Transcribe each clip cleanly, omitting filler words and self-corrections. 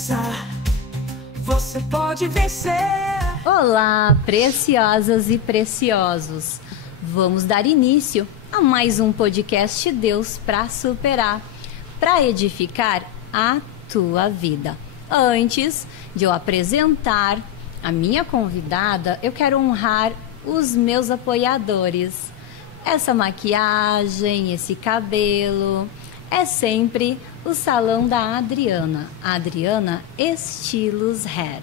força, você pode vencer. Olá, preciosas e preciosos. Vamos dar início a mais um podcast Deus para superar, para edificar a tua vida. Antes de eu apresentar a minha convidada, eu quero honrar os meus apoiadores. Essa maquiagem, esse cabelo, é sempre o salão da Adriana. Adriana Estilos Hair.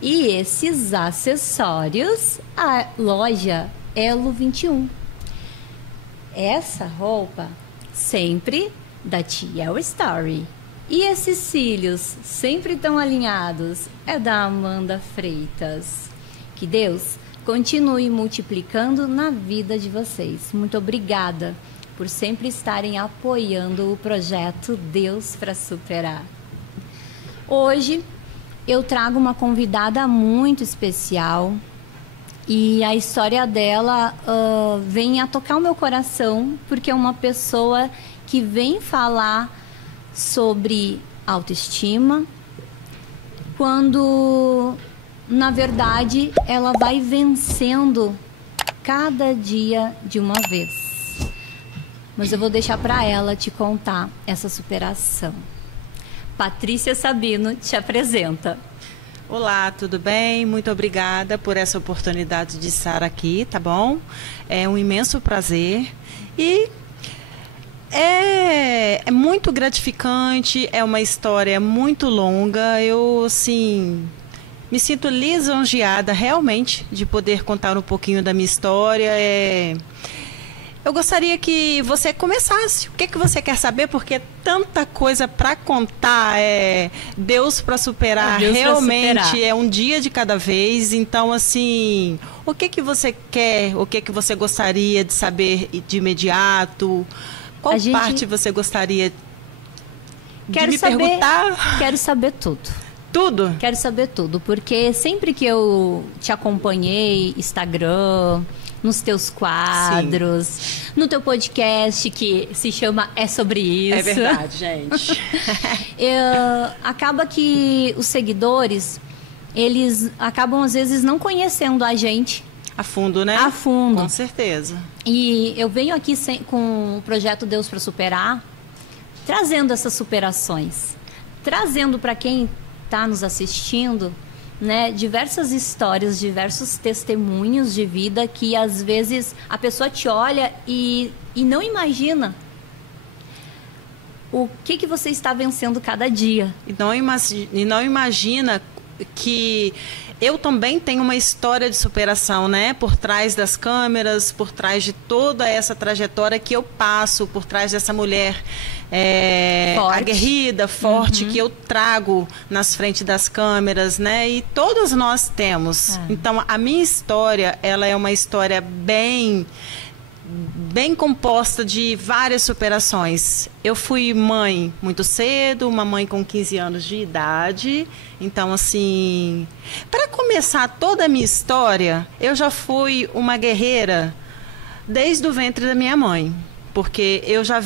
E esses acessórios, a loja Elo 21. Essa roupa, sempre da TL Story. E esses cílios, sempre tão alinhados, é da Amanda Freitas. Que Deus continue multiplicando na vida de vocês. Muito obrigada por sempre estarem apoiando o projeto Deus para Superar. Hoje eu trago uma convidada muito especial e a história dela vem a tocar o meu coração, porque é uma pessoa que vem falar sobre autoestima, quando na verdade ela vai vencendo cada dia de uma vez. Mas eu vou deixar para ela te contar essa superação. Patrícia Sabino te apresenta. Olá, tudo bem? Muito obrigada por essa oportunidade de estar aqui, tá bom? É um imenso prazer e é muito gratificante, é uma história muito longa. Eu, assim, me sinto lisonjeada realmente de poder contar um pouquinho da minha história. Eu gostaria que você começasse. O que você quer saber? Porque é tanta coisa para contar. Deus para superar. Deus realmente pra superar. É um dia de cada vez. Então, assim, o que você quer? O que você gostaria de saber de imediato? Qual parte você gostaria de me perguntar? Quero saber tudo. Tudo? Quero saber tudo, porque sempre que eu te acompanhei, Instagram, nos teus quadros, sim, no teu podcast que se chama É Sobre Isso. É verdade, gente. Acaba que os seguidores, eles acabam às vezes não conhecendo a gente. A fundo, né? A fundo. Com certeza. E eu venho aqui com o projeto Deus para Superar, trazendo essas superações, trazendo para quem está nos assistindo, né, diversas histórias, diversos testemunhos de vida que às vezes a pessoa te olha e não imagina o que você está vencendo cada dia. E não imagina que eu também tenho uma história de superação, né? Por trás das câmeras, por trás de toda essa trajetória que eu passo, por trás dessa mulher aguerrida, forte, que eu trago nas frentes das câmeras, né? E todos nós temos. Então, a minha história, ela é uma história bem composta de várias superações. Eu fui mãe muito cedo, uma mãe com 15 anos de idade. Então, assim, para começar toda a minha história, eu já fui uma guerreira desde o ventre da minha mãe. Porque eu já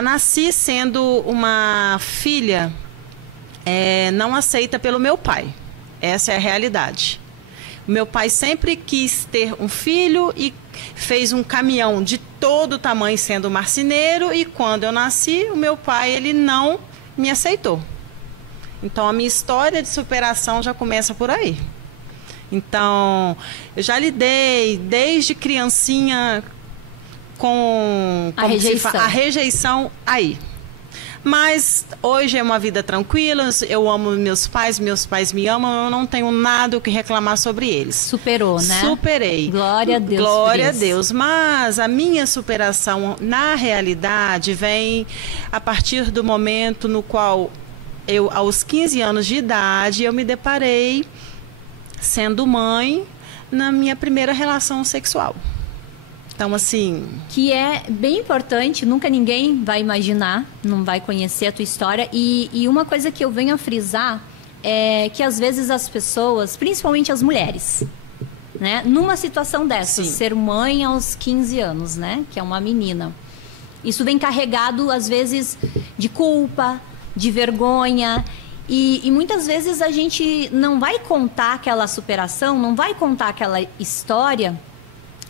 nasci sendo uma filha não aceita pelo meu pai. Essa é a realidade. Meu pai sempre quis ter um filho e fez um caminhão de todo tamanho sendo marceneiro, e quando eu nasci, o meu pai ele não me aceitou. Então a minha história de superação já começa por aí. Então, eu já lidei desde criancinha com a rejeição aí. Mas hoje é uma vida tranquila, eu amo meus pais me amam, eu não tenho nada o que reclamar sobre eles. Superou, né? Superei. Glória a Deus. Glória a Deus. Mas a minha superação, na realidade, vem a partir do momento no qual eu, aos 15 anos de idade, eu me deparei sendo mãe na minha primeira relação sexual. Então, assim... Que é bem importante, nunca ninguém vai imaginar, não vai conhecer a tua história. E uma coisa que eu venho a frisar é que, às vezes, as pessoas, principalmente as mulheres, né, numa situação dessa, sim, ser mãe aos 15 anos, né, que é uma menina, isso vem carregado, às vezes, de culpa, de vergonha. E muitas vezes a gente não vai contar aquela superação, não vai contar aquela história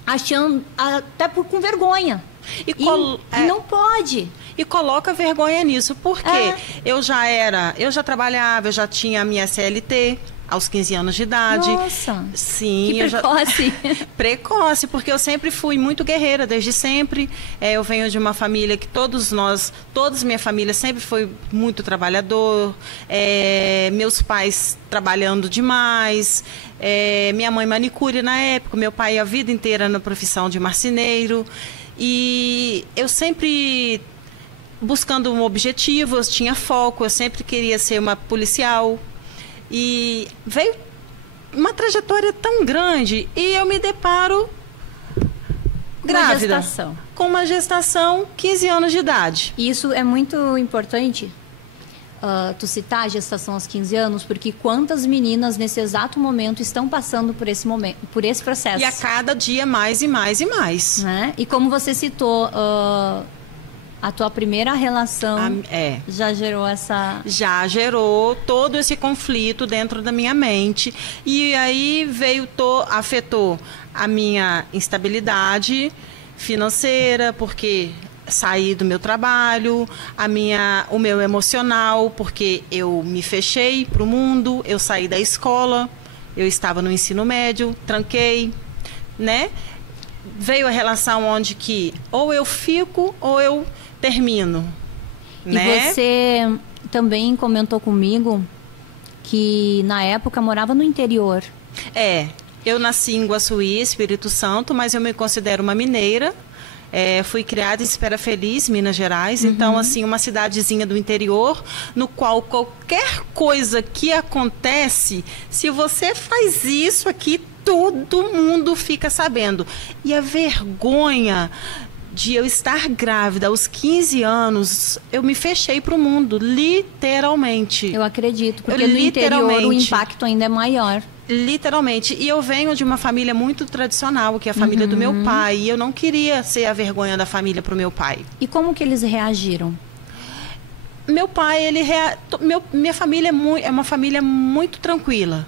achando até com vergonha. E não pode. E coloca vergonha nisso, porque eu já trabalhava, eu já tinha a minha CLT aos 15 anos de idade. Nossa, sim, que precoce. Precoce, porque eu sempre fui muito guerreira, desde sempre. Eu venho de uma família que toda minha família sempre foi muito trabalhador. Meus pais trabalhando demais. Minha mãe manicure na época, meu pai a vida inteira na profissão de marceneiro. E eu sempre buscando um objetivo, eu tinha foco, eu sempre queria ser uma policial. E veio uma trajetória tão grande e eu me deparo grávida. Com uma gestação, 15 anos de idade. E isso é muito importante, tu citar a gestação aos 15 anos, porque quantas meninas nesse exato momento estão passando por esse processo. E a cada dia mais e mais e mais. Né? E como você citou, a tua primeira relação já gerou essa... Já gerou todo esse conflito dentro da minha mente. E aí afetou a minha instabilidade financeira, porque saí do meu trabalho, o meu emocional, porque eu me fechei para o mundo, eu saí da escola, eu estava no ensino médio, tranquei, né? Veio a relação onde que ou eu fico ou eu termino, né? E você também comentou comigo que na época morava no interior. Eu nasci em Guaçuí, Espírito Santo, mas eu me considero uma mineira. Fui criada em Espera Feliz, Minas Gerais. Então, assim, uma cidadezinha do interior, no qual qualquer coisa que acontece, se você faz isso aqui, todo mundo fica sabendo. E a vergonha de eu estar grávida aos 15 anos, eu me fechei para o mundo, literalmente. Eu acredito, porque no interior o impacto ainda é maior. Literalmente. E eu venho de uma família muito tradicional, que é a família do meu pai. E eu não queria ser a vergonha da família para o meu pai. E como que eles reagiram? Meu pai, minha família é uma família muito tranquila.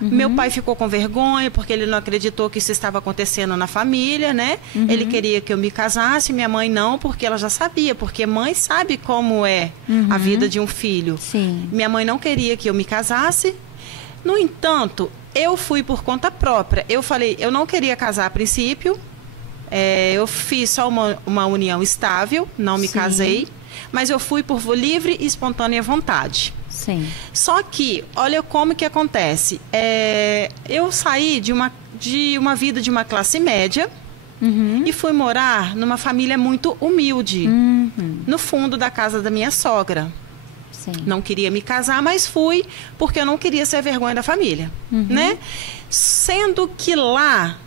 Meu pai ficou com vergonha porque ele não acreditou que isso estava acontecendo na família, né? Ele queria que eu me casasse, minha mãe não, porque ela já sabia, porque mãe sabe como é a vida de um filho. Sim. Minha mãe não queria que eu me casasse. No entanto, eu fui por conta própria. Eu falei, eu não queria casar a princípio. Eu fiz só uma união estável, não me casei. Mas eu fui por livre e espontânea vontade. Sim. Só que, olha como que acontece. Eu saí de uma vida de uma classe média e fui morar numa família muito humilde, no fundo da casa da minha sogra. Sim. Não queria me casar, mas fui porque eu não queria ser vergonha da família, né? Sendo que lá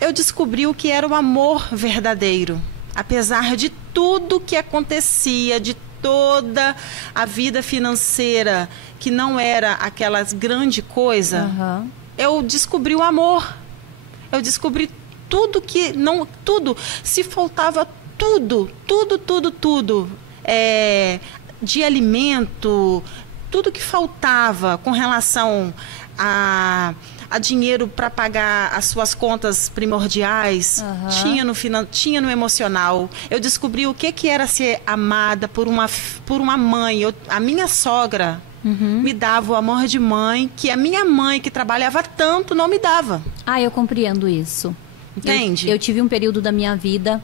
eu descobri o que era o amor verdadeiro. Apesar de tudo que acontecia, de toda a vida financeira, que não era aquela grande coisa, eu descobri o amor. Eu descobri tudo que... não tudo. Se faltava tudo, de alimento, tudo que faltava com relação a dinheiro para pagar as suas contas primordiais, tinha no emocional. Eu descobri o que era ser amada por uma mãe. A minha sogra me dava o amor de mãe que a minha mãe, que trabalhava tanto, não me dava. Eu compreendo isso. Entende? Eu tive um período da minha vida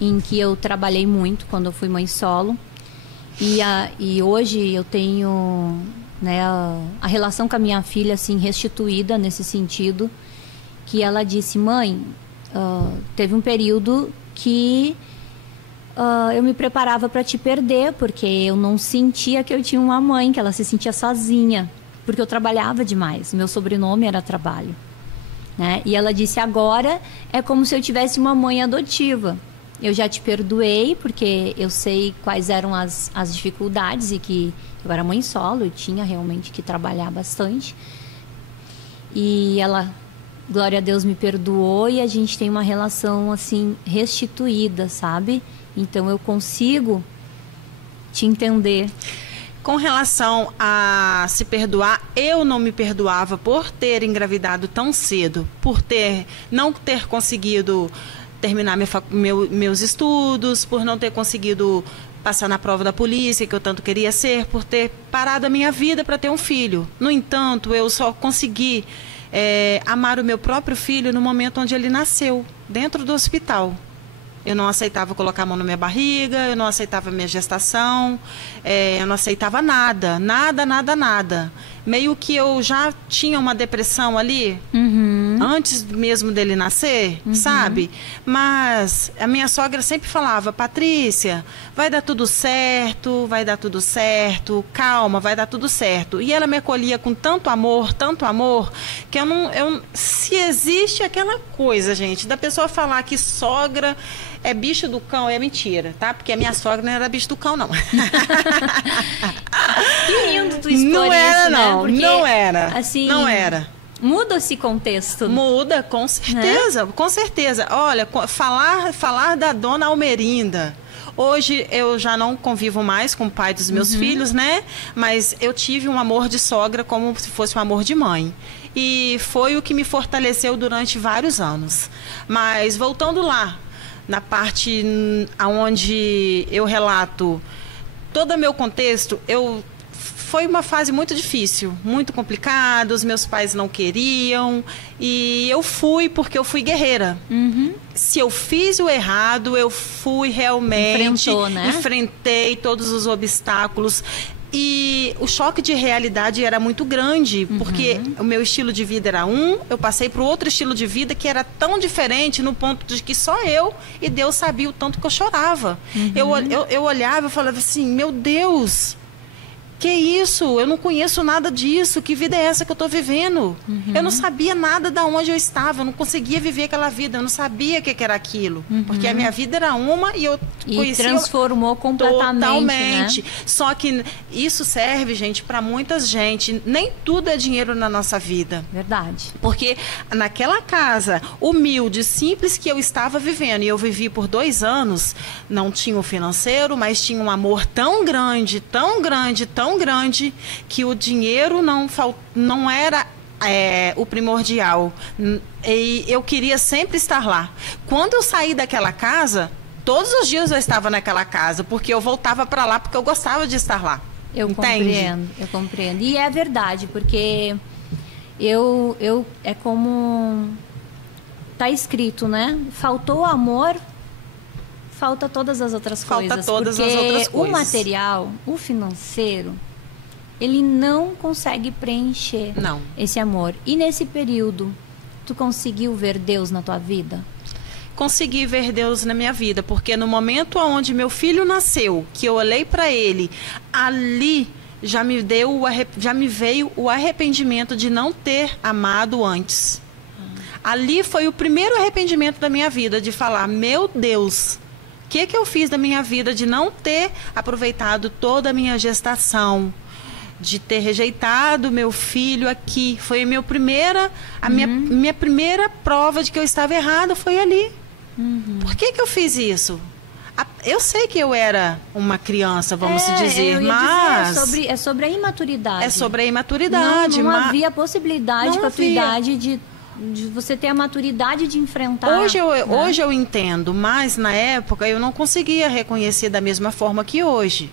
em que eu trabalhei muito, quando eu fui mãe solo. E hoje eu tenho... a relação com a minha filha assim restituída nesse sentido, que ela disse, mãe, teve um período que eu me preparava para te perder, porque eu não sentia que eu tinha uma mãe, que ela se sentia sozinha, porque eu trabalhava demais, meu sobrenome era trabalho, né? E ela disse, agora é como se eu tivesse uma mãe adotiva. Eu já te perdoei, porque eu sei quais eram as dificuldades e que eu era mãe solo, eu tinha realmente que trabalhar bastante. E ela, glória a Deus, me perdoou e a gente tem uma relação, assim, restituída, sabe? Então eu consigo te entender. Com relação a se perdoar, eu não me perdoava por ter engravidado tão cedo, por não ter conseguido terminar meus estudos, por não ter conseguido passar na prova da polícia, que eu tanto queria ser, por ter parado a minha vida para ter um filho. No entanto, eu só consegui amar o meu próprio filho no momento onde ele nasceu, dentro do hospital. Eu não aceitava colocar a mão na minha barriga, eu não aceitava minha gestação, eu não aceitava nada, nada. Meio que eu já tinha uma depressão ali, antes mesmo dele nascer, sabe? Mas a minha sogra sempre falava, Patrícia, vai dar tudo certo, calma, vai dar tudo certo. E ela me acolhia com tanto amor, que se existe aquela coisa, gente, da pessoa falar que sogra é bicho do cão, é mentira, tá? Porque a minha sogra não era bicho do cão, não. Que lindo tu expor não era, isso, não, né? Porque, não era, assim, não era. Muda esse contexto. Muda, com certeza, com certeza. Olha, falar da dona Almerinda. Hoje eu já não convivo mais com o pai dos meus filhos, né? Mas eu tive um amor de sogra como se fosse um amor de mãe. E foi o que me fortaleceu durante vários anos. Mas voltando lá, na parte onde eu relato todo o meu contexto, foi uma fase muito difícil, muito complicada, os meus pais não queriam e eu fui porque eu fui guerreira. Se eu fiz o errado, eu fui realmente, enfrentei todos os obstáculos. E o choque de realidade era muito grande, porque o meu estilo de vida era eu passei para outro estilo de vida que era tão diferente no ponto de que só eu e Deus sabia o tanto que eu chorava. Eu olhava e falava assim, meu Deus, que isso? Eu não conheço nada disso, que vida é essa que eu estou vivendo? Eu não sabia nada de onde eu estava, eu não conseguia viver aquela vida, eu não sabia o que era aquilo, porque a minha vida era uma e eu conhecia... transformou completamente, totalmente. Né? Só que isso serve, gente, para muita gente. Nem tudo é dinheiro na nossa vida. Verdade. Porque naquela casa humilde, simples que eu estava vivendo, e eu vivi por 2 anos, não tinha o financeiro, mas tinha um amor tão grande, que o dinheiro não era o primordial. E eu queria sempre estar lá. Quando eu saí daquela casa, todos os dias eu estava naquela casa, porque eu voltava para lá porque eu gostava de estar lá. Eu compreendo. E é verdade, porque é como tá escrito, né? Faltou amor, falta todas as outras coisas. Falta todas as outras coisas. O material, o financeiro, ele não consegue preencher esse amor. E nesse período, tu conseguiu ver Deus na tua vida? Consegui ver Deus na minha vida, porque no momento onde meu filho nasceu, que eu olhei para ele, ali já me veio o arrependimento de não ter amado antes. Ali foi o primeiro arrependimento da minha vida, de falar, meu Deus, o que eu fiz da minha vida de não ter aproveitado toda a minha gestação, de ter rejeitado meu filho aqui. Foi a minha primeira prova de que eu estava errada, foi ali. Por que eu fiz isso? Eu sei que eu era uma criança, vamos dizer, mas... é sobre a imaturidade. É sobre a imaturidade. Não havia possibilidade para a tua idade de você ter a maturidade de enfrentar. Hoje eu entendo, mas na época eu não conseguia reconhecer da mesma forma que hoje.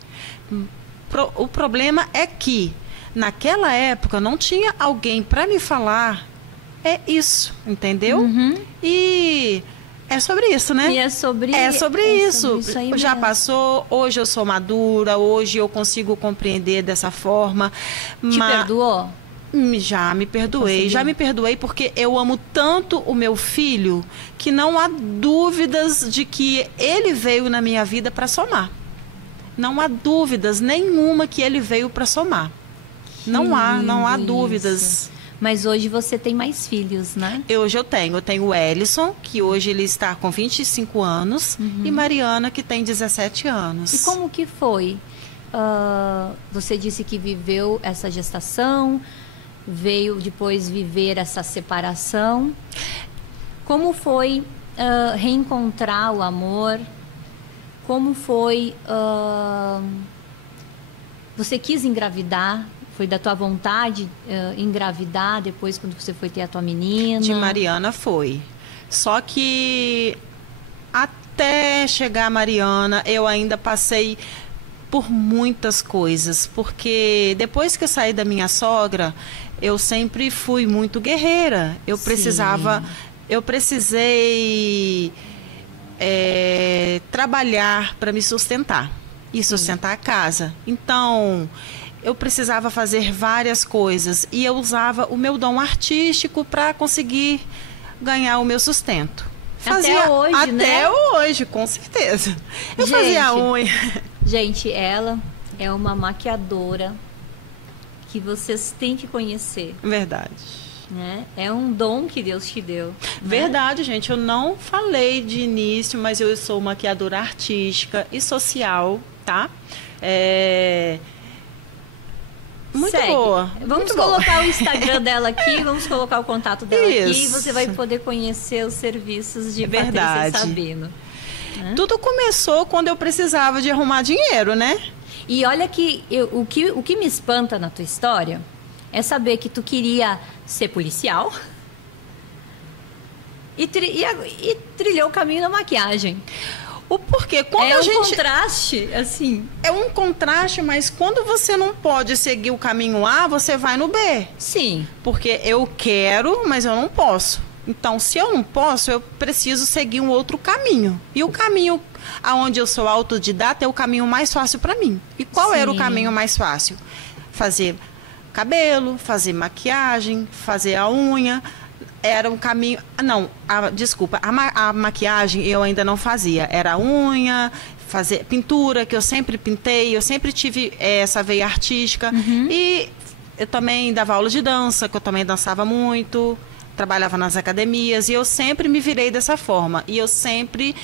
O problema é que naquela época não tinha alguém para me falar isso, entendeu? E é sobre isso, né? E é sobre isso. Aí já mesmo. passou, hoje eu sou madura, hoje eu consigo compreender dessa forma. Te perdoou? Já me perdoei porque eu amo tanto o meu filho que não há dúvidas de que ele veio na minha vida para somar. Não há dúvidas nenhuma que ele veio para somar. Não há dúvidas. Mas hoje você tem mais filhos, né? Hoje eu tenho o Ellison, que hoje ele está com 25 anos, e Mariana, que tem 17 anos. E como que foi? Você disse que viveu essa gestação, veio depois viver essa separação. Como foi reencontrar o amor? Como foi Você quis engravidar? Foi da tua vontade engravidar depois quando você foi ter a tua menina? De Mariana foi. Só que até chegar a Mariana, eu ainda passei por muitas coisas. Porque depois que eu saí da minha sogra, eu sempre fui muito guerreira. Eu precisei trabalhar para me sustentar e sustentar a casa. Então, eu precisava fazer várias coisas e eu usava o meu dom artístico para conseguir ganhar o meu sustento. Até hoje, né? Até hoje, com certeza. Eu fazia unha. Gente, ela é uma maquiadora que vocês têm que conhecer. Verdade. Né? É um dom que Deus te deu. Verdade, gente. Eu não falei de início, mas eu sou maquiadora artística e social, tá? Muito Segue. boa. Vamos muito colocar boa. o Instagram dela aqui, vamos colocar o contato dela aqui e Isso. você vai poder conhecer os serviços de Verdade. Patrícia Sabino. Tudo começou quando eu precisava de arrumar dinheiro, né? E olha que o que me espanta na tua história é saber que tu queria ser policial e trilhou o caminho da maquiagem. O porquê? Quando a gente... contraste, assim. É um contraste, mas quando você não pode seguir o caminho A, você vai no B. Sim. Porque eu quero, mas eu não posso. Então, se eu não posso, eu preciso seguir um outro caminho. E o caminho aonde eu sou autodidata é o caminho mais fácil para mim. E qual era o caminho mais fácil? Fazer cabelo, fazer maquiagem, fazer a unha. Era um caminho... Não, desculpa. A maquiagem eu ainda não fazia. Era unha, fazer pintura, que eu sempre pintei. Eu sempre tive essa veia artística. E eu também dava aula de dança, que eu também dançava muito. Trabalhava nas academias. E eu sempre me virei dessa forma. E eu sempre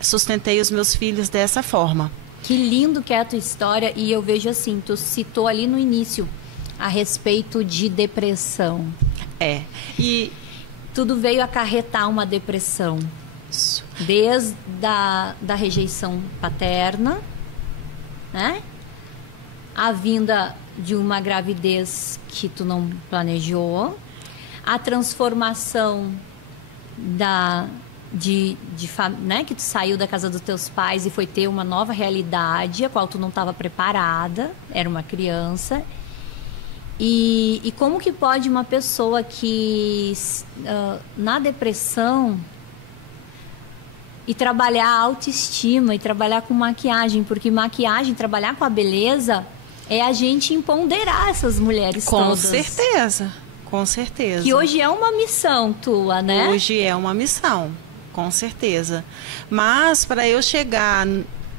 sustentei os meus filhos dessa forma. Que lindo que é a tua história. E eu vejo assim, tu citou ali no início a respeito de depressão. E... tudo veio acarretar uma depressão. Desde da rejeição paterna, né? A vinda de uma gravidez que tu não planejou, a transformação né? Que tu saiu da casa dos teus pais e foi ter uma nova realidade, a qual tu não estava preparada, era uma criança. E como que pode uma pessoa que na depressão e trabalhar a autoestima e trabalhar com maquiagem, porque maquiagem, trabalhar com a beleza é a gente empoderar essas mulheres com todas. certeza, com certeza. Que hoje é uma missão tua, né? Hoje é uma missão, com certeza. Mas para eu chegar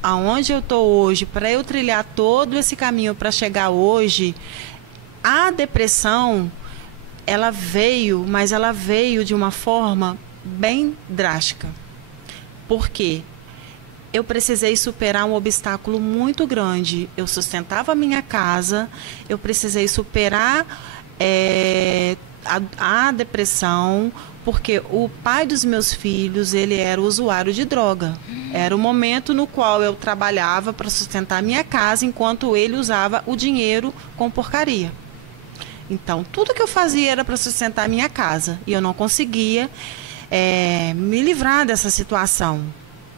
aonde eu estou hoje, para eu trilhar todo esse caminho para chegar hoje, a depressão, ela veio, mas ela veio de uma forma bem drástica. Por quê? Eu precisei superar um obstáculo muito grande. Eu sustentava a minha casa, eu precisei superar a depressão, porque o pai dos meus filhos, ele era usuário de droga. Era o momento no qual eu trabalhava para sustentar a minha casa, enquanto ele usava o dinheiro com porcaria. Então, tudo que eu fazia era para sustentar a minha casa. E eu não conseguia me livrar dessa situação.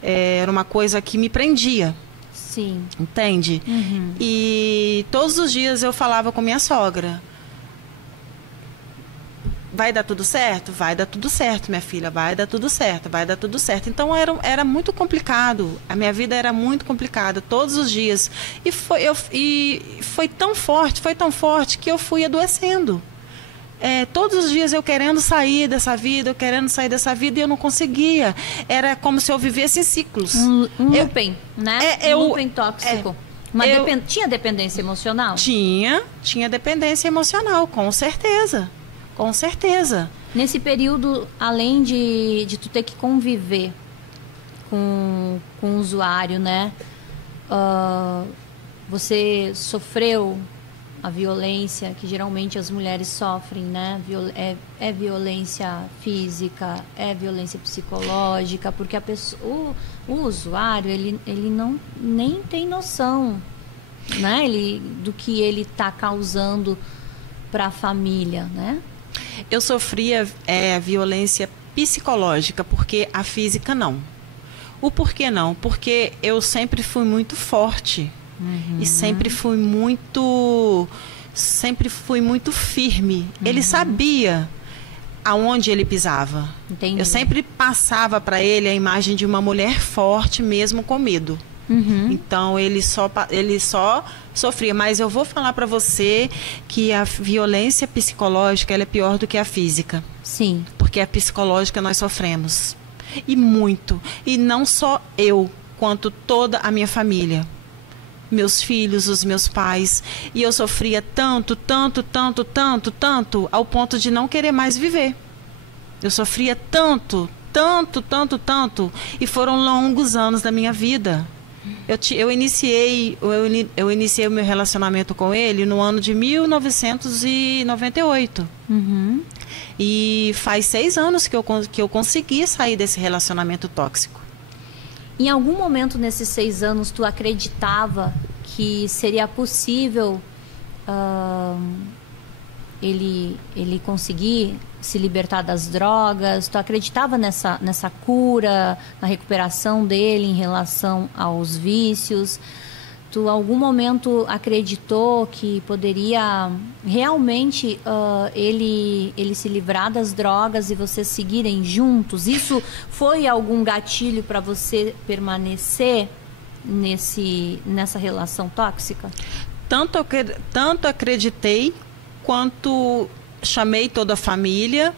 Era uma coisa que me prendia. Sim. Entende? E todos os dias eu falava com minha sogra. Vai dar tudo certo? Vai dar tudo certo, minha filha. Vai dar tudo certo, vai dar tudo certo. Então, era muito complicado. A minha vida era muito complicada, todos os dias. E foi tão forte que eu fui adoecendo. Todos os dias eu querendo sair dessa vida, e eu não conseguia. Era como se eu vivesse em ciclos. Um looping, né? Um looping tóxico. Tinha dependência emocional? Tinha dependência emocional, com certeza. Com certeza. Nesse período, além de tu ter que conviver com o usuário, né? Você sofreu a violência que geralmente as mulheres sofrem, né? É violência física, é violência psicológica, porque a pessoa, o usuário, ele não nem tem noção né? Do que ele está causando para a família, né? Eu sofria violência psicológica, porque a física não. O porquê não? Porque eu sempre fui muito forte. E sempre fui muito firme. Ele sabia aonde ele pisava. Entendi. Eu sempre passava para ele a imagem de uma mulher forte, mesmo com medo. Então ele só sofria. Mas eu vou falar para você que a violência psicológica ela é pior do que a física. Sim. Porque a psicológica nós sofremos. E muito. E não só eu, quanto toda a minha família. Meus filhos, os meus pais. E eu sofria tanto, ao ponto de não querer mais viver. Eu sofria tanto. E foram longos anos da minha vida. Eu iniciei o meu relacionamento com ele no ano de 1998. E faz 6 anos que eu consegui sair desse relacionamento tóxico. Em algum momento nesses 6 anos, tu acreditava que seria possível ele conseguir se libertar das drogas? Tu acreditava nessa cura, na recuperação dele em relação aos vícios? Tu, em algum momento, acreditou que poderia realmente ele se livrar das drogas e vocês seguirem juntos? Isso foi algum gatilho para você permanecer nessa relação tóxica? Tanto acreditei, quanto chamei toda a família,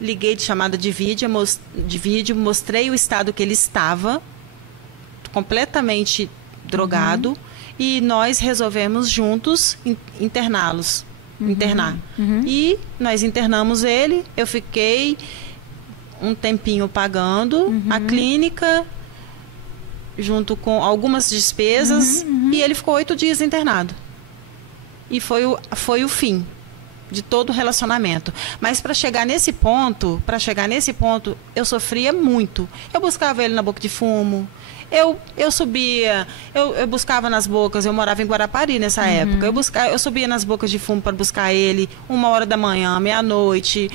liguei de chamada de vídeo, mostrei o estado que ele estava, completamente drogado, e nós resolvemos juntos internar. E nós internamos ele, eu fiquei um tempinho pagando a clínica, junto com algumas despesas, e ele ficou 8 dias internado. E foi o fim de todo o relacionamento. Mas para chegar nesse ponto, eu sofria muito. Eu buscava ele na boca de fumo. Eu subia, eu buscava nas bocas, eu morava em Guarapari nessa época, eu subia nas bocas de fumo para buscar ele, 1h da manhã, meia-noite,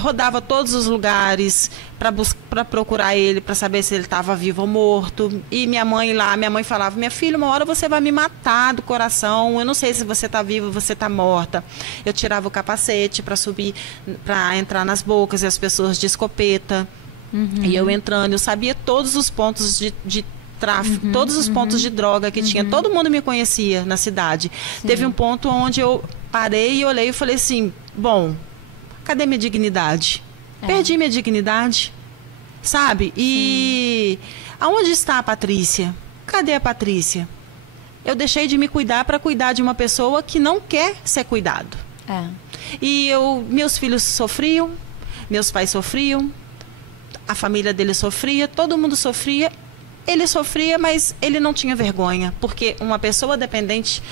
rodava todos os lugares para procurar ele, para saber se ele estava vivo ou morto. E minha mãe falava: minha filha, uma hora você vai me matar do coração, eu não sei se você está viva ou você está morta. Eu tirava o capacete para subir, para entrar nas bocas, e as pessoas de escopeta. E eu entrando, eu sabia todos os pontos de tráfico, todos os pontos de droga que tinha. Todo mundo me conhecia na cidade. Sim. Teve um ponto onde eu parei e olhei e falei assim: bom, cadê minha dignidade? Perdi minha dignidade, sabe? E aonde está a Patrícia? Cadê a Patrícia? Eu deixei de me cuidar para cuidar de uma pessoa que não quer ser cuidado. E meus filhos sofriam, meus pais sofriam, a família dele sofria, todo mundo sofria. Ele sofria, mas ele não tinha vergonha, porque uma pessoa dependente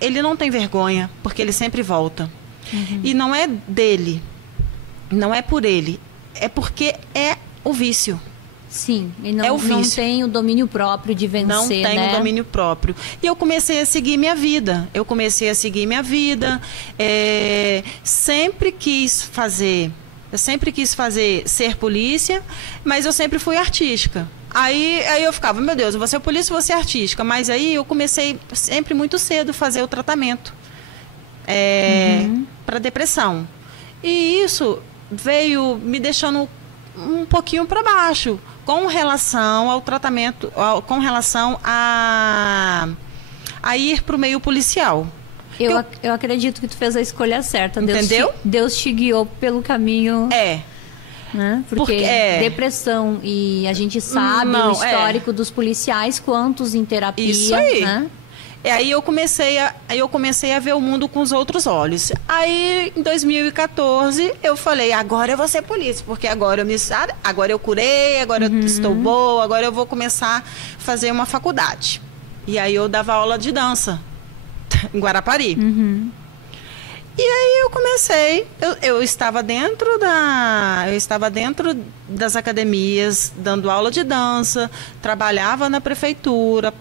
ele não tem vergonha, porque ele sempre volta. E não é dele, não é por ele, é porque é o vício. Sim, e não tem o domínio próprio de vencer, não tem, né? O domínio próprio. E eu comecei a seguir minha vida. Sempre quis fazer ser polícia, mas eu sempre fui artística. Aí eu ficava: meu Deus, eu vou ser polícia, vou ser artística. Mas aí eu comecei sempre muito cedo a fazer o tratamento para depressão. E isso veio me deixando um pouquinho para baixo com relação ao tratamento, com relação a ir para o meio policial. Eu acredito que tu fez a escolha certa. Entendeu? Deus te guiou pelo caminho. Né? Porque depressão, e a gente sabe o histórico dos policiais, quantos em terapia. Isso aí. Né? Aí eu comecei a ver o mundo com os outros olhos. Aí, em 2014, eu falei: agora eu vou ser polícia, porque agora eu curei, agora eu estou boa, agora eu vou começar a fazer uma faculdade. E aí eu dava aula de dança em Guarapari. E aí eu comecei, eu estava dentro das academias, dando aula de dança, trabalhava na prefeitura,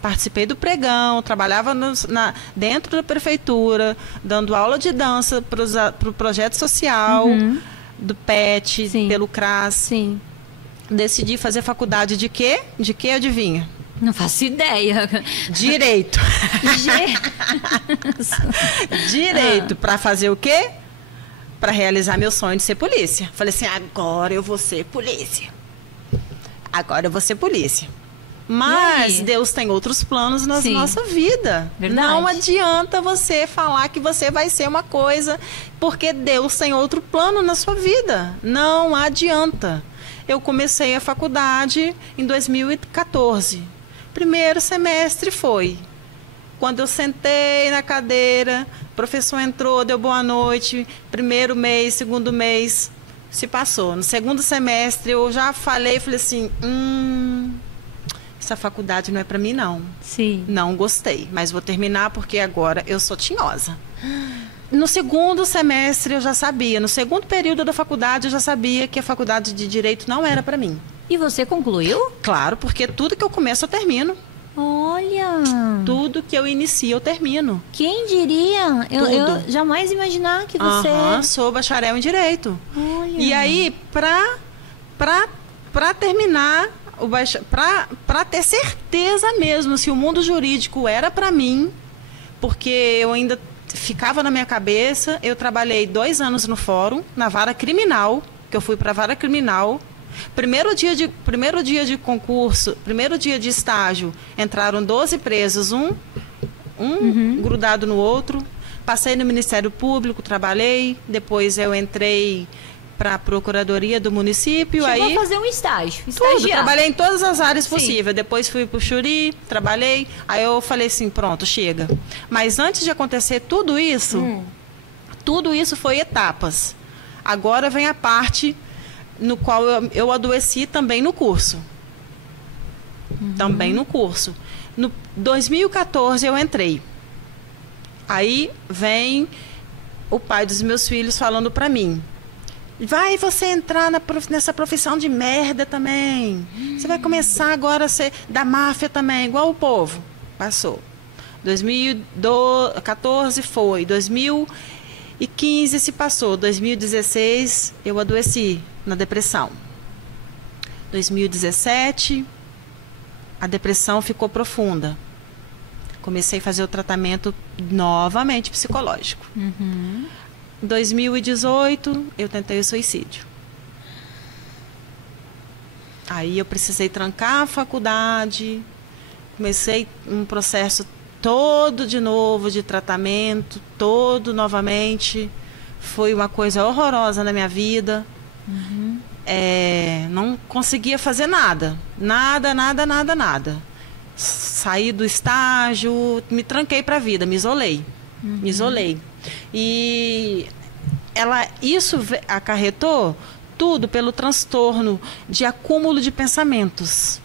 participei do pregão, trabalhava dentro da prefeitura, dando aula de dança para o projeto social, do PET, Sim. pelo CRAS. Sim. Decidi fazer faculdade de quê? De quê, adivinha? Não faço ideia. Direito. Direito. Para fazer o quê? Para realizar meu sonho de ser polícia. Falei assim, agora eu vou ser polícia. Agora eu vou ser polícia. Mas Deus tem outros planos na nossa vida. Verdade. Não adianta você falar que você vai ser uma coisa, porque Deus tem outro plano na sua vida. Não adianta. Eu comecei a faculdade em 2014. Primeiro semestre foi. Quando eu sentei na cadeira, o professor entrou, deu boa noite. Primeiro mês, segundo mês, se passou. No segundo semestre, eu já falei assim, essa faculdade não é para mim, não. Sim. Não gostei, mas vou terminar porque agora eu sou tinhosa. No segundo semestre eu já sabia, no segundo período da faculdade eu já sabia que a faculdade de Direito não era para mim. E você concluiu? Claro, porque tudo que eu começo eu termino. Olha! Tudo que eu inicio eu termino. Quem diria? Eu jamais imaginar que você... Sou bacharel em Direito. Olha. E aí, pra terminar, pra ter certeza mesmo se o mundo jurídico era para mim, porque eu ainda ficava na minha cabeça, eu trabalhei 2 anos no fórum, na vara criminal, que eu fui para a vara criminal. Primeiro dia de concurso, primeiro dia de estágio, entraram 12 presos, um grudado no outro. Passei no Ministério Público, trabalhei. Depois eu entrei para a Procuradoria do município. Chegou aí a fazer um estágio. Tudo, trabalhei em todas as áreas possíveis. Depois fui para o Xuri, trabalhei. Aí eu falei assim, pronto, chega. Mas antes de acontecer tudo isso foi etapas. Agora vem a parte no qual eu adoeci também no curso. Também no curso. No 2014 eu entrei. Aí vem o pai dos meus filhos falando para mim, vai você entrar nessa profissão de merda também. Você vai começar agora a ser da máfia também, igual o povo. Passou. 2014 foi. 2015 se passou. 2016 eu adoeci na depressão. 2017 a depressão ficou profunda. Comecei a fazer o tratamento novamente psicológico. Em 2018 eu tentei o suicídio. Aí eu precisei trancar a faculdade. Comecei um processo todo de novo de tratamento, todo novamente. Foi uma coisa horrorosa na minha vida. Não conseguia fazer nada. Nada. Saí do estágio, me tranquei para a vida, me isolei. Me isolei. E isso acarretou tudo pelo transtorno de acúmulo de pensamentos.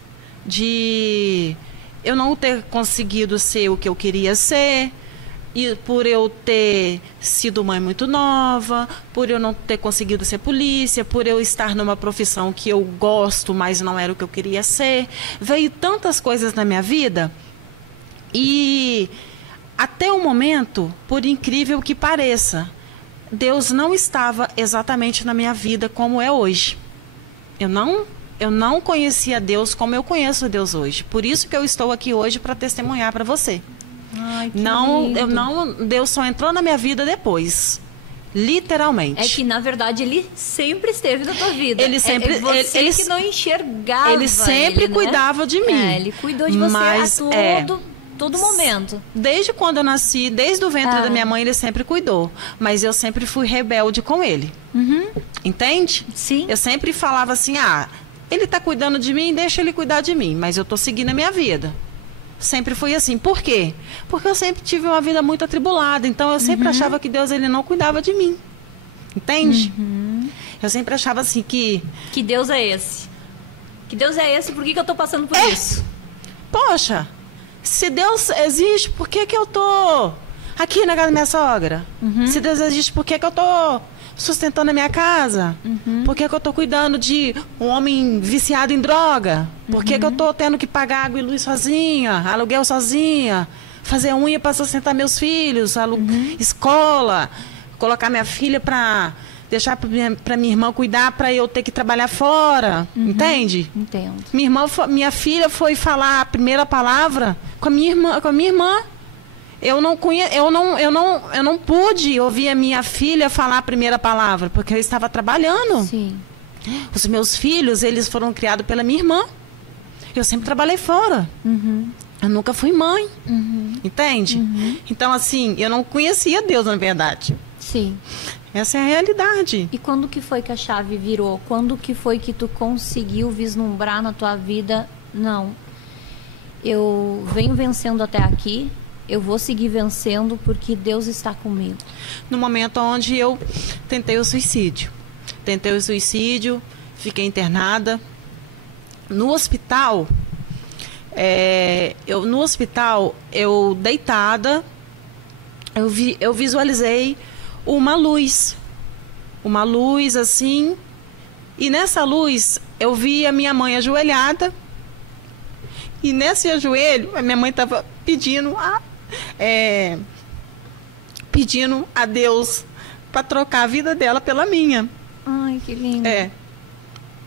De eu não ter conseguido ser o que eu queria ser, e por eu ter sido mãe muito nova, por eu não ter conseguido ser polícia, por eu estar numa profissão que eu gosto, mas não era o que eu queria ser. Veio tantas coisas na minha vida e até o momento, por incrível que pareça, Deus não estava exatamente na minha vida como é hoje. Eu não conhecia Deus como eu conheço Deus hoje. Por isso que eu estou aqui hoje para testemunhar para você. Ai, que lindo. Deus só entrou na minha vida depois. Literalmente. É que, na verdade, ele sempre esteve na tua vida. Ele sempre, você que não enxergava. Ele sempre cuidava de mim. Ele cuidou de você a todo momento. Desde quando eu nasci, desde o ventre da minha mãe, ele sempre cuidou. Mas eu sempre fui rebelde com ele. Entende? Sim. Eu sempre falava assim, ele está cuidando de mim, deixa ele cuidar de mim. Mas eu estou seguindo a minha vida. Sempre fui assim. Por quê? Porque eu sempre tive uma vida muito atribulada. Então, eu sempre achava que Deus ele não cuidava de mim. Entende? Eu sempre achava assim que... Que Deus é esse? Que Deus é esse? Por que eu estou passando por isso? Poxa, se Deus existe, por que eu tô aqui na casa da minha sogra. Se Deus existe, por que que eu tô sustentando a minha casa? Por que que eu tô cuidando de um homem viciado em droga? Por que que eu tô tendo que pagar água e luz sozinha, aluguel sozinha, fazer unha para sustentar meus filhos, escola, colocar minha filha para deixar para minha irmã cuidar para eu ter que trabalhar fora, entende? Entendo. Minha filha foi falar a primeira palavra com a minha irmã. Eu não pude ouvir a minha filha falar a primeira palavra, porque eu estava trabalhando. Sim. Os meus filhos, eles foram criados pela minha irmã. Eu sempre trabalhei fora. Eu nunca fui mãe. Entende? Então, assim, eu não conhecia Deus, na verdade. Sim. Essa é a realidade. E quando que foi que a chave virou? Quando que foi que tu conseguiu vislumbrar na tua vida? Não. Eu venho vencendo até aqui. Eu vou seguir vencendo porque Deus está comigo. No momento onde eu tentei o suicídio. Fiquei internada. No hospital, eu deitada, eu visualizei uma luz assim, e nessa luz eu vi a minha mãe ajoelhada, e nesse ajoelho a minha mãe estava pedindo a Deus para trocar a vida dela pela minha. Ai, que lindo.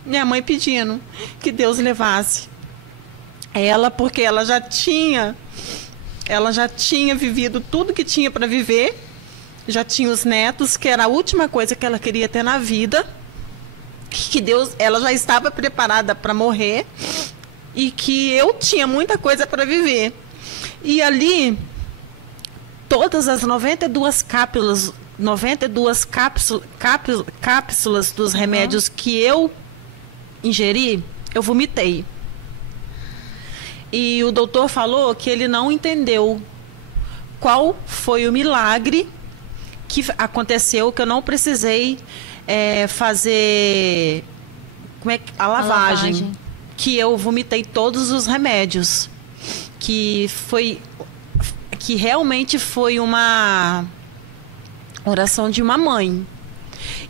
Minha mãe pedindo que Deus levasse ela, porque ela já tinha vivido tudo que tinha para viver, já tinha os netos, que era a última coisa que ela queria ter na vida, que Deus, ela já estava preparada para morrer e que eu tinha muita coisa para viver. E ali, todas as 92 cápsulas dos remédios que eu ingeri, eu vomitei. E o doutor falou que ele não entendeu qual foi o milagre que aconteceu, que eu não precisei fazer a lavagem. Que eu vomitei todos os remédios. Que realmente foi uma oração de uma mãe.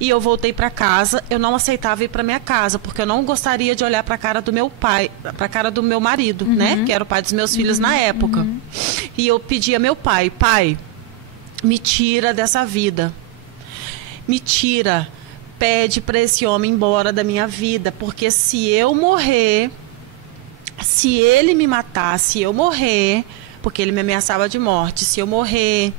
E eu voltei para casa, eu não aceitava ir para minha casa, porque eu não gostaria de olhar para a cara do meu pai, para a cara do meu marido, né? Que era o pai dos meus filhos na época. E eu pedi a meu pai, me tira dessa vida. Me tira. Pede para esse homem ir embora da minha vida, porque se eu morrer, se ele me matar, se eu morrer, porque ele me ameaçava de morte, se eu morrer,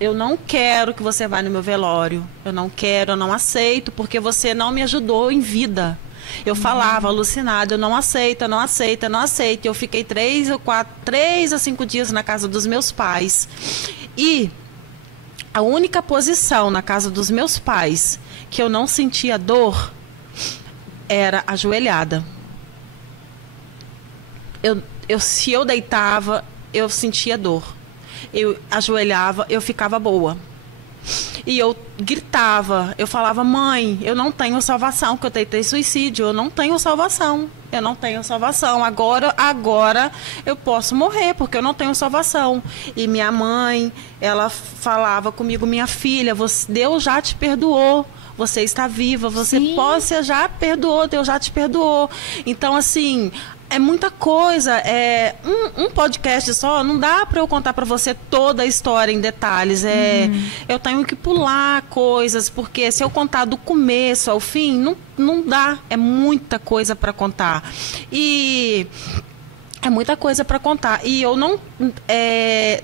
eu não quero que você vá no meu velório. Eu não quero, eu não aceito, porque você não me ajudou em vida. Eu falava alucinada, eu não aceito. Eu fiquei 3 a 5 dias na casa dos meus pais. E a única posição na casa dos meus pais que eu não sentia dor era ajoelhada. Se eu deitava, eu sentia dor. Eu ajoelhava, eu ficava boa. E eu gritava, eu falava, mãe, eu não tenho salvação, porque eu tentei suicídio, eu não tenho salvação. Agora eu posso morrer, porque eu não tenho salvação. E minha mãe, ela falava comigo, minha filha, Deus já te perdoou. Você está viva, você já perdoou, Deus já te perdoou. Então, assim, é muita coisa. Um podcast só, não dá para eu contar para você toda a história em detalhes. Eu tenho que pular coisas, porque se eu contar do começo ao fim, não dá. É muita coisa para contar. E é muita coisa para contar. E eu não...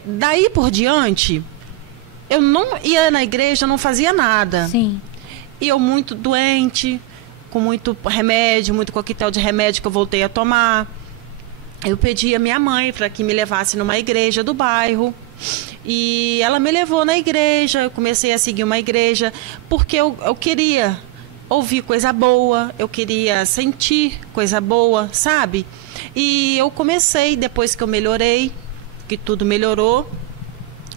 daí por diante, eu não ia na igreja, não fazia nada. Sim. E eu muito doente, com muito remédio, muito coquetel de remédio que eu voltei a tomar. Eu pedi a minha mãe para que me levasse numa igreja do bairro. E ela me levou na igreja, eu comecei a seguir uma igreja, porque eu queria ouvir coisa boa, eu queria sentir coisa boa, sabe? E eu comecei, depois que eu melhorei, que tudo melhorou,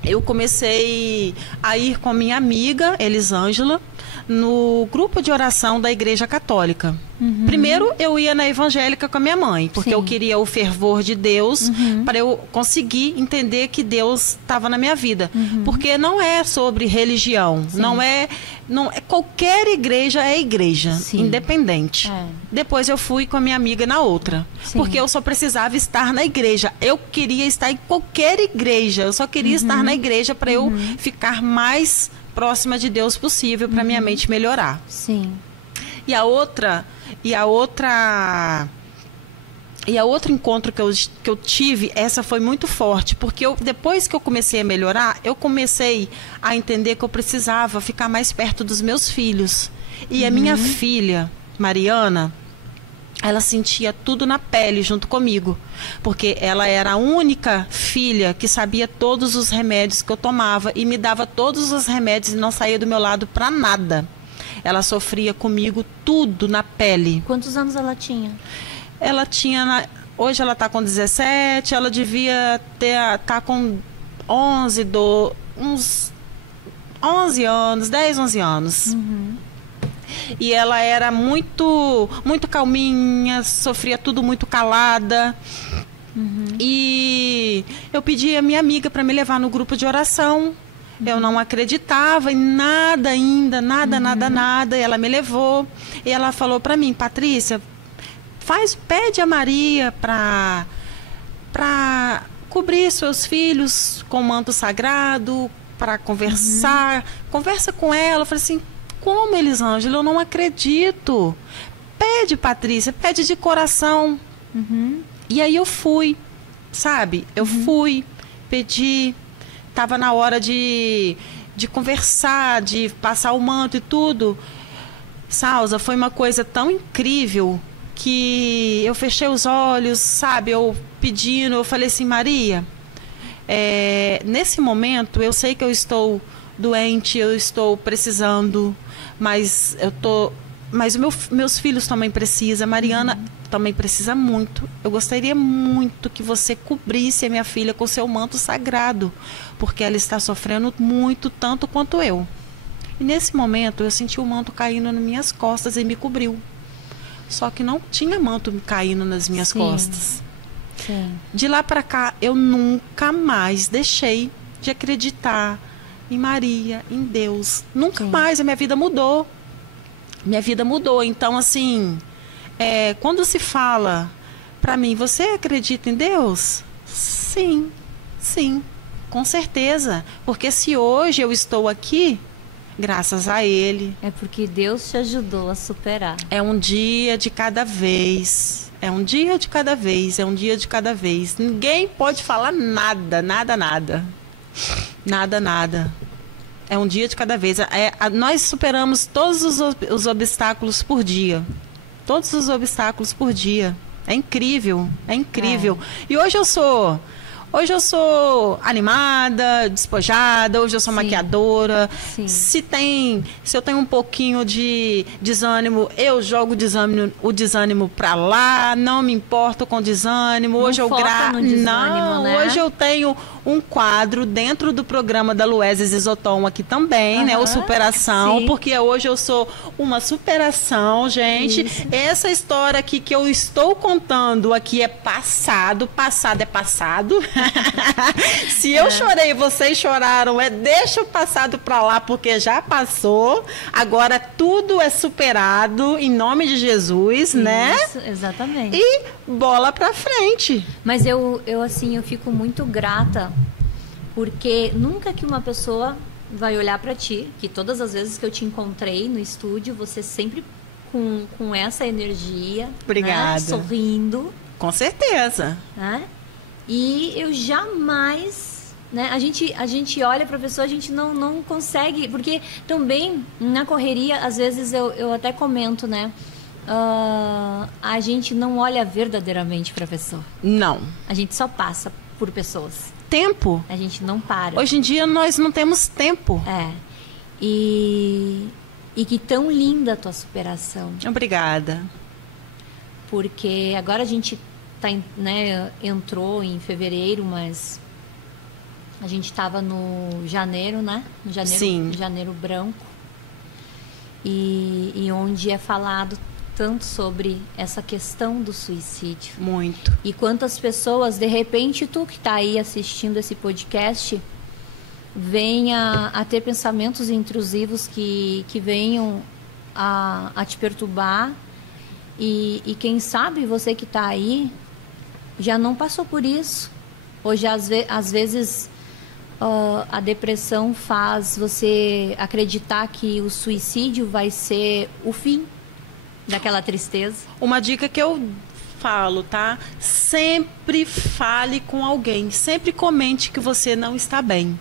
eu comecei a ir com minha amiga, Elisângela, no grupo de oração da Igreja Católica. Primeiro, eu ia na evangélica com a minha mãe, porque Sim. eu queria o fervor de Deus para eu conseguir entender que Deus estava na minha vida. Porque não é sobre religião, não é qualquer igreja é igreja, Sim. independente. É. Depois eu fui com a minha amiga na outra, Sim. porque eu só precisava estar na igreja. Eu queria estar em qualquer igreja, eu só queria estar na igreja para eu ficar mais próxima de Deus possível, para minha mente melhorar. Sim. E a outro encontro que eu tive, essa foi muito forte, porque depois que eu comecei a melhorar, eu comecei a entender que eu precisava ficar mais perto dos meus filhos. E a minha filha, Mariana, ela sentia tudo na pele junto comigo, porque ela era a única filha que sabia todos os remédios que eu tomava e me dava todos os remédios e não saía do meu lado para nada. Ela sofria comigo tudo na pele. Quantos anos ela tinha? Ela tinha, hoje ela está com 17, ela devia tá com 11, uns 11 anos, 10, 11 anos. E ela era muito calminha, sofria tudo muito calada. E eu pedi a minha amiga para me levar no grupo de oração. Eu não acreditava em nada ainda, nada. E ela me levou e ela falou para mim: Patrícia, pede a Maria para cobrir seus filhos com manto sagrado, para conversar. Conversa com ela. Eu falei assim: como, Elisângela? Eu não acredito. Pede, Patrícia, pede de coração. E aí eu fui, sabe? Eu fui, pedi. Estava na hora de conversar, de passar o manto e tudo. Salza, foi uma coisa tão incrível que eu fechei os olhos, sabe? Eu pedindo, eu falei assim: Maria, nesse momento eu sei que eu estou doente, eu estou precisando, mas meus filhos também precisam, Mariana também precisa muito. Eu gostaria muito que você cobrisse a minha filha com seu manto sagrado, porque ela está sofrendo muito, tanto quanto eu. E nesse momento eu senti o manto caindo nas minhas costas e me cobriu. Só que não tinha manto caindo nas minhas costas. Sim. De lá para cá eu nunca mais deixei de acreditar em Maria, em Deus. Nunca mais. A minha vida mudou. Minha vida mudou. Então, assim, quando se fala para mim: você acredita em Deus? Sim, com certeza. Porque se hoje eu estou aqui, graças a Ele. É porque Deus te ajudou a superar. É um dia de cada vez. É um dia de cada vez. É um dia de cada vez. Ninguém pode falar nada. Nada. É um dia de cada vez. Nós superamos todos os obstáculos por dia. Todos os obstáculos por dia. É incrível. E hoje eu sou animada, despojada, hoje eu sou maquiadora. Sim. Se eu tenho um pouquinho de desânimo, eu jogo o desânimo pra lá, não me importo com desânimo. Hoje eu hoje eu tenho um quadro dentro do programa da Luésia Zizoton aqui também, né? O Superação, porque hoje eu sou uma superação, gente. Isso. Essa história aqui que eu estou contando aqui é passado é passado. Se eu chorei e vocês choraram, deixa o passado pra lá, porque já passou. Agora tudo é superado em nome de Jesus, né? Isso, exatamente. E bola pra frente. Mas eu fico muito grata, porque nunca que uma pessoa vai olhar pra ti, que todas as vezes que eu te encontrei no estúdio, você sempre com essa energia, obrigada, né? Sorrindo. Com certeza. Né? E eu jamais, né? A gente olha para a pessoa, a gente não consegue, porque também na correria, às vezes eu até comento, né? A gente não olha verdadeiramente para a pessoa. Não. A gente só passa por pessoas. Tempo. A gente não para. Hoje em dia nós não temos tempo. E que tão linda a tua superação. Obrigada. Porque agora a gente entrou em fevereiro, mas a gente estava no janeiro, né? No janeiro, sim. Janeiro branco. E onde é falado tanto sobre essa questão do suicídio. Muito. E quantas pessoas, de repente, tu que está aí assistindo esse podcast, venha a ter pensamentos intrusivos que venham a te perturbar. E quem sabe você que está aí já não passou por isso. Hoje, às vezes, a depressão faz você acreditar que o suicídio vai ser o fim daquela tristeza. Uma dica que eu falo, tá? Sempre fale com alguém. Sempre comente que você não está bem.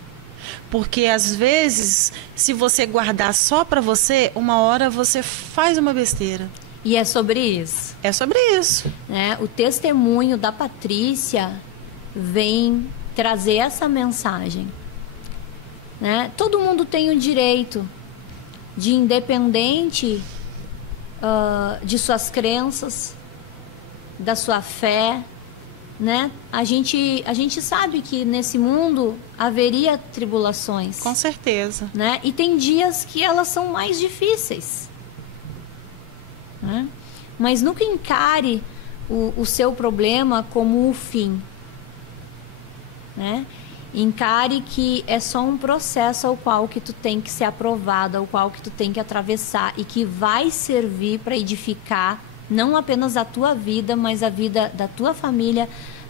Porque, às vezes, se você guardar só para você, uma hora você faz uma besteira. E é sobre isso. É sobre isso. Né? O testemunho da Patrícia vem trazer essa mensagem. Né? Todo mundo tem o direito de, independente de suas crenças, da sua fé, né? A gente sabe que nesse mundo haveria tribulações. Com certeza. Né? E tem dias que elas são mais difíceis. Né? Mas nunca encare o seu problema como o fim. Né? Encare que é só um processo ao qual que tu tem que ser aprovado, ao qual que tu tem que atravessar e que vai servir para edificar não apenas a tua vida, mas a vida da tua família,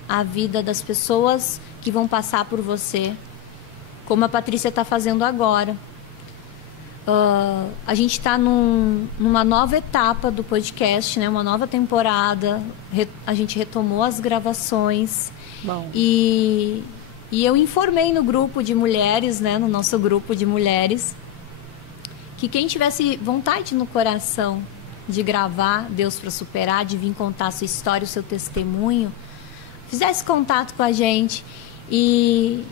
a vida das pessoas que vão passar por você, como a Patrícia está fazendo agora. A gente está numa nova etapa do podcast, né? Uma nova temporada. A gente retomou as gravações. Bom. E eu informei no grupo de mulheres, né? No nosso grupo de mulheres, que quem tivesse vontade no coração de gravar Deus para Superar, de vir contar a sua história, o seu testemunho, fizesse contato com a gente. E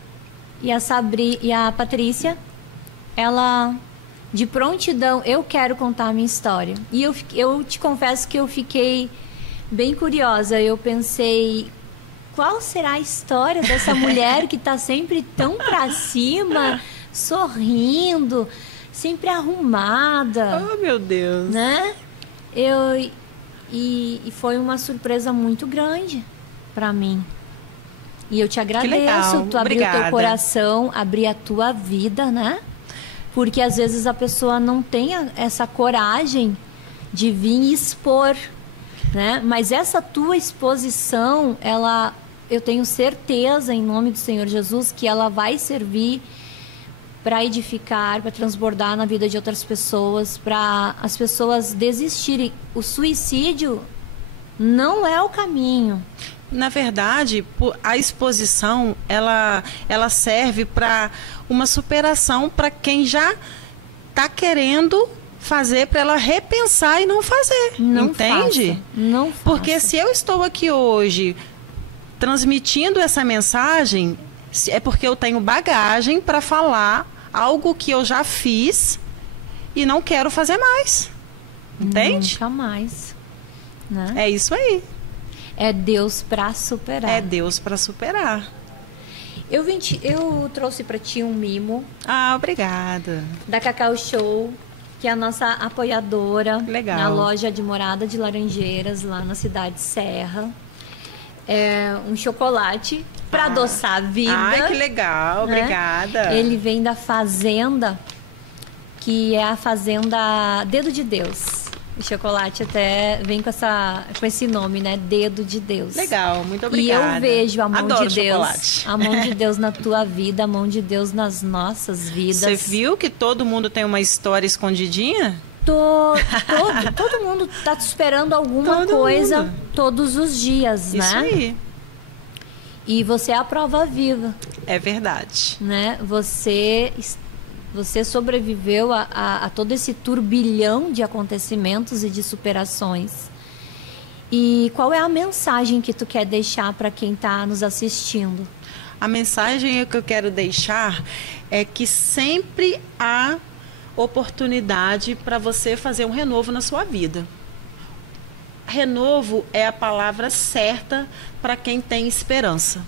a Patrícia, ela, de prontidão, eu quero contar a minha história. E eu te confesso que eu fiquei bem curiosa. Eu pensei, qual será a história dessa mulher que está sempre tão pra cima, sorrindo, sempre arrumada? Oh, meu Deus! Né? E foi uma surpresa muito grande para mim. E eu te agradeço, tu abrir o teu coração, abrir a tua vida, né? Porque às vezes a pessoa não tem essa coragem de vir expor, né? Mas essa tua exposição, eu tenho certeza, em nome do Senhor Jesus, que ela vai servir para edificar, para transbordar na vida de outras pessoas, para as pessoas desistirem. O suicídio não é o caminho. Na verdade, a exposição, ela serve para uma superação para quem já está querendo fazer, para ela repensar e não fazer. Não entende? Faça. Não faça. Porque se eu estou aqui hoje transmitindo essa mensagem, é porque eu tenho bagagem para falar algo que eu já fiz e não quero fazer mais. Entende? Nunca mais. Né? É isso aí. É Deus para superar. É Deus para superar. Eu trouxe para ti um mimo. Ah, obrigada. Da Cacau Show, que é a nossa apoiadora. Legal. Na loja de Morada de Laranjeiras, lá na cidade Serra. É um chocolate para adoçar a vida. Ai, que legal. Né? Obrigada. Ele vem da fazenda, que é a fazenda Dedo de Deus. O chocolate até vem com esse nome, né? Dedo de Deus. Legal, muito obrigada. E eu vejo a mão Adoro de Deus. Chocolate. A mão de Deus na tua vida, a mão de Deus nas nossas vidas. Você viu que todo mundo tem uma história escondidinha? Todo mundo tá te esperando alguma coisa todos os dias, né? Isso aí. E você é a prova viva. É verdade. Né? Você sobreviveu a todo esse turbilhão de acontecimentos e de superações. E qual é a mensagem que tu quer deixar para quem está nos assistindo? A mensagem que eu quero deixar é que sempre há oportunidade para você fazer um renovo na sua vida. Renovo é a palavra certa para quem tem esperança.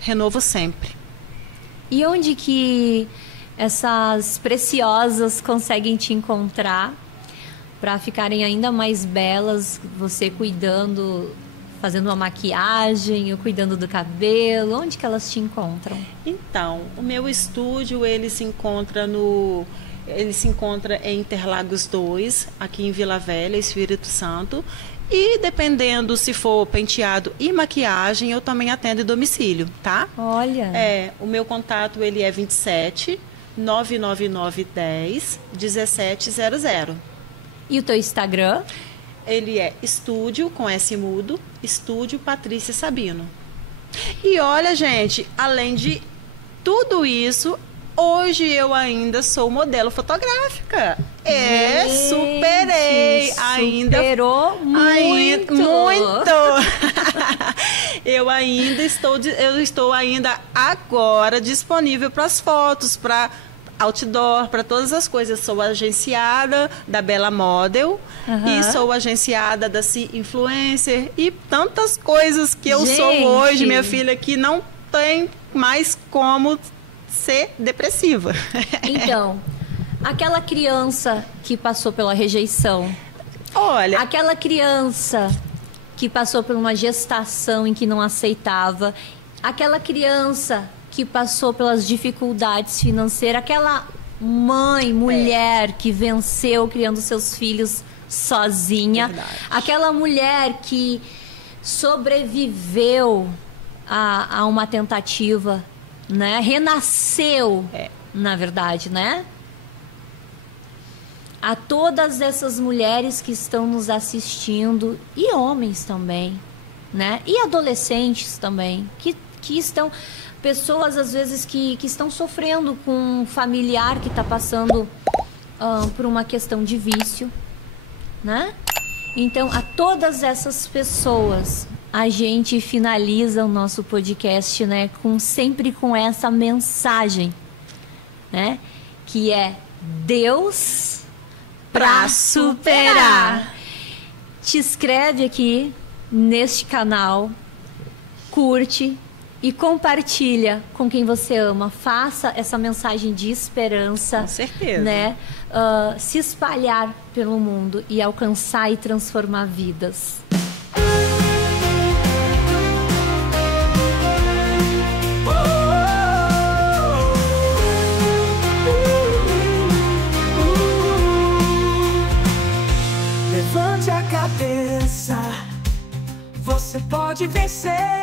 Renovo sempre. E onde que essas preciosas conseguem te encontrar? para ficarem ainda mais belas, você cuidando, fazendo uma maquiagem, ou cuidando do cabelo? Onde que elas te encontram? Então, o meu estúdio, ele se encontra em Interlagos 2, aqui em Vila Velha, Espírito Santo. E dependendo se for penteado e maquiagem, eu também atendo em domicílio, tá? Olha. O meu contato, ele é 27 99910 1700. E o teu Instagram? Ele é estúdio, com S mudo, estúdio Patrícia Sabino. E olha, gente, além de tudo isso, hoje eu ainda sou modelo fotográfica. Gente, Superei. Superou muito. Muito. Eu estou ainda agora disponível para as fotos, para outdoor, para todas as coisas. Sou agenciada da Bela Model e sou agenciada da C Influencer e tantas coisas que eu sou hoje, minha filha, que não tem mais como ser depressiva. Então, aquela criança que passou pela rejeição, olha, aquela criança que passou por uma gestação em que não aceitava, aquela criança que passou pelas dificuldades financeiras, aquela mãe, mulher que venceu criando seus filhos sozinha, aquela mulher que sobreviveu a uma tentativa, né? Renasceu, na verdade, né? A todas essas mulheres que estão nos assistindo, e homens também, né? E adolescentes também, que estão... Pessoas, às vezes, que estão sofrendo com um familiar que está passando por uma questão de vício, né? Então, a todas essas pessoas, a gente finaliza o nosso podcast, né? Sempre com essa mensagem, né? Que é Deus pra superar. Te inscreve aqui neste canal, curte e compartilha com quem você ama. Faça essa mensagem de esperança. Com certeza. Né? Se espalhar pelo mundo e alcançar e transformar vidas. Levante a cabeça, você pode vencer.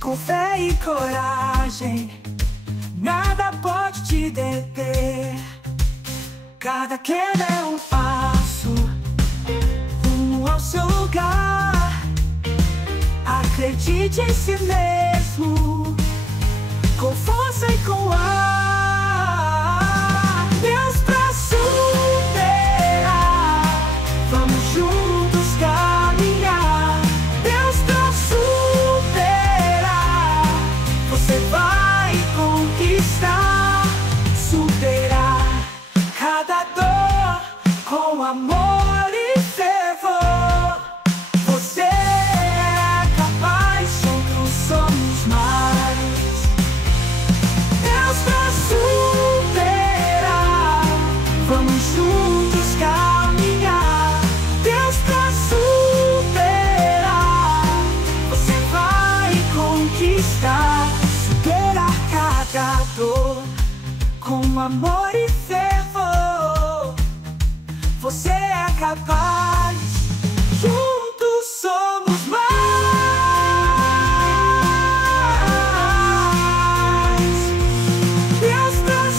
Com fé e coragem, nada pode te deter. Cada queda é um passo rumo ao seu lugar. Acredite em si mesmo, com força e com ar. Deus pra superar, vamos juntos caminhar. Deus pra superar, você vai conquistar. Superar cada dor com amor e fervor. Você é capaz, juntos somos mais. Deus pra superar, vamos juntos caminhar. Deus pra superar, você vai conquistar. Superar cada dor com amor e fervor. Você é capaz, juntos somos mais. Deus pra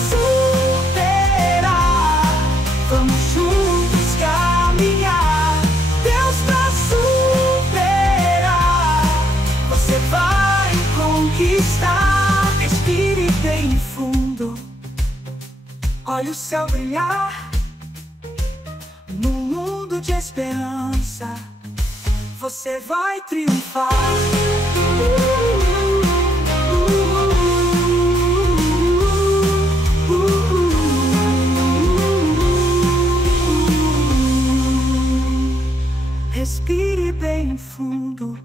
superar, vamos juntos caminhar. Deus pra superar, você vai conquistar. Respire bem fundo, olhe o céu brilhar. No mundo de esperança, você vai triunfar. Respire bem fundo,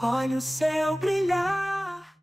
olhe o céu brilhar.